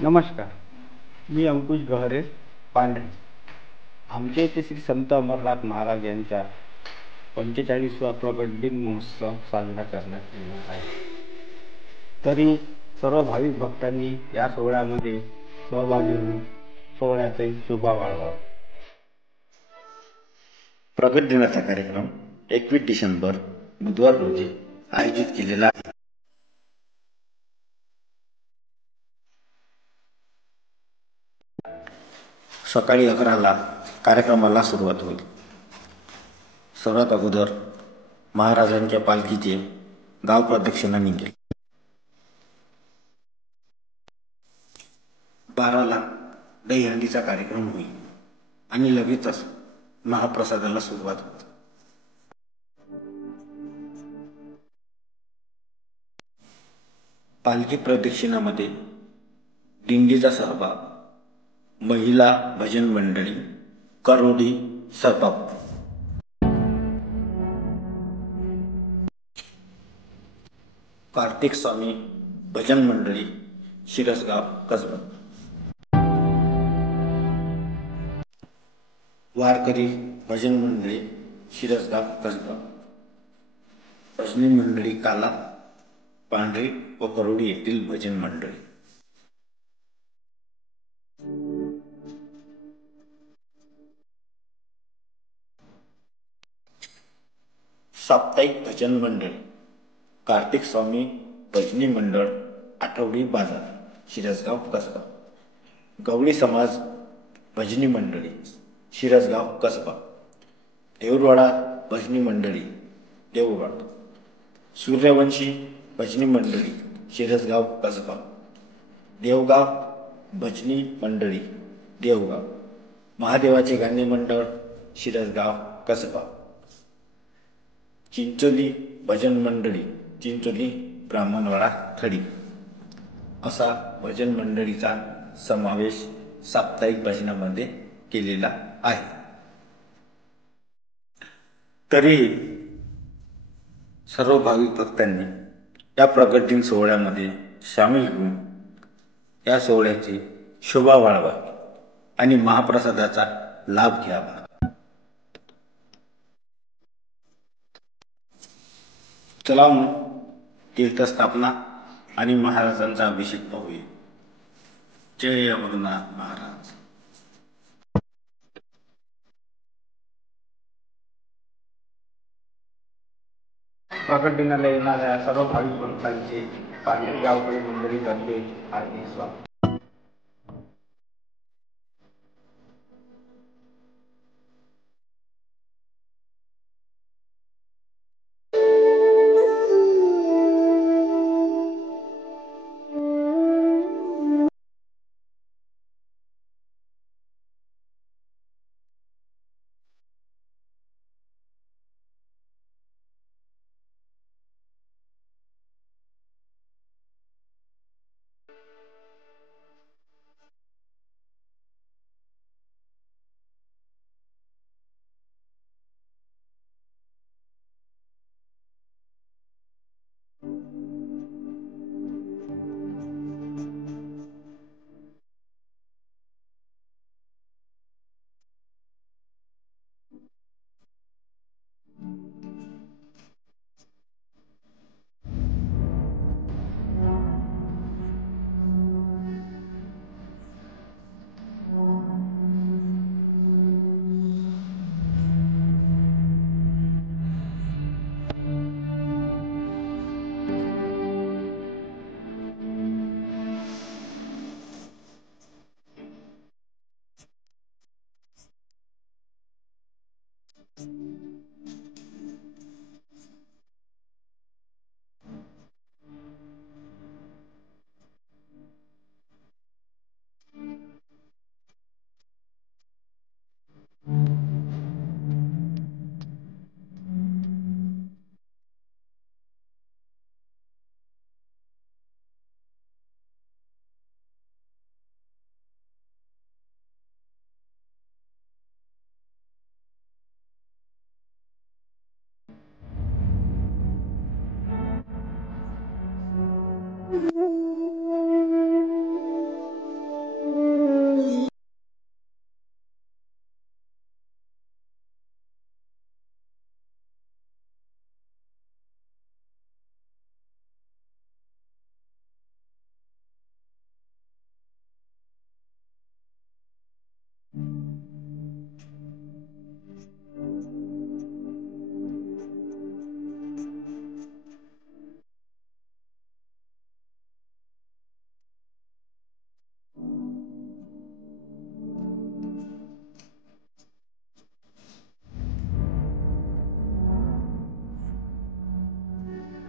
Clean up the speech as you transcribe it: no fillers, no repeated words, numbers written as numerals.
नमस्कार. मी अंकुश गहरे पांढरे. आमच्या इथे श्री संत अमरनाथ महाराज यांचा 45वा प्रगट दिन महोत्सव साजरा करण्यात येणार आहे. तरी सर्व भाविक भक्तांनी या सोहळ्यामध्ये सहभागी होऊन सोहळ्याचा शोभा वाढवा. प्रगट दिनाचा कार्यक्रम 21 डिसेंबर बुधवार रोजी आयोजित केलेला आहे. सकाळी 11ला कार्यक्रमाला सुरुवात होईल. सर्वात अगोदर महाराजांच्या पालखीचे गाव प्रदक्षिणा निघेल. 12ला दहीहंडीचा कार्यक्रम होईल आणि लगेचच महाप्रसादाला सुरुवात होईल. पालखी प्रदक्षिणामध्ये दिंडीचा सहभाग, महिला भजन मंडळी, करोडी सहभाग. कार्तिक स्वामी भजन मंडळी शिरसगाव कसबा. वारकरी भजन मंडळी शिरसगाव कसबा. भजनी मंडळी काला, पांढरी व करोडी येथील भजन मंडळी. साप्ताहिक भजन मंडळ कार्तिक स्वामी भजनी मंडळ आठवडी बाजार शिरसगाव कसबा. गवळी समाज भजनी मंडळी शिरसगाव कसबा. देऊरवाडा भजनी मंडळी देऊरवाडा. सूर्यवंशी भजनी मंडळी शिरसगाव कसबा. देवगाव भजनी मंडळी देवगाव. महादेवाचे गाणे मंडळ शिरसगाव कसबा. चिंचोली भजन मंडळी चिंचोली ब्राह्मणवाडा खडी. असा भजन मंडळीचा समावेश साप्ताहिक भजनामध्ये केलेला आहे. तरीही सर्व भाविक भक्तांनी या प्रगट दिन सोहळ्यामध्ये सामील होऊन या सोहळ्याची शोभा वाढवावी आणि महाप्रसादाचा लाभ घ्यावा. चला मग तीर्थस्थापना आणि महाराजांचा अभिषेक पाहूया. जय अमरनाथ महाराज. प्रगट दिनाला येणाऱ्या सर्व भाविक भक्तांचे पांढरी गावकरी मंडळीतर्फे हार्दिक स्वागत.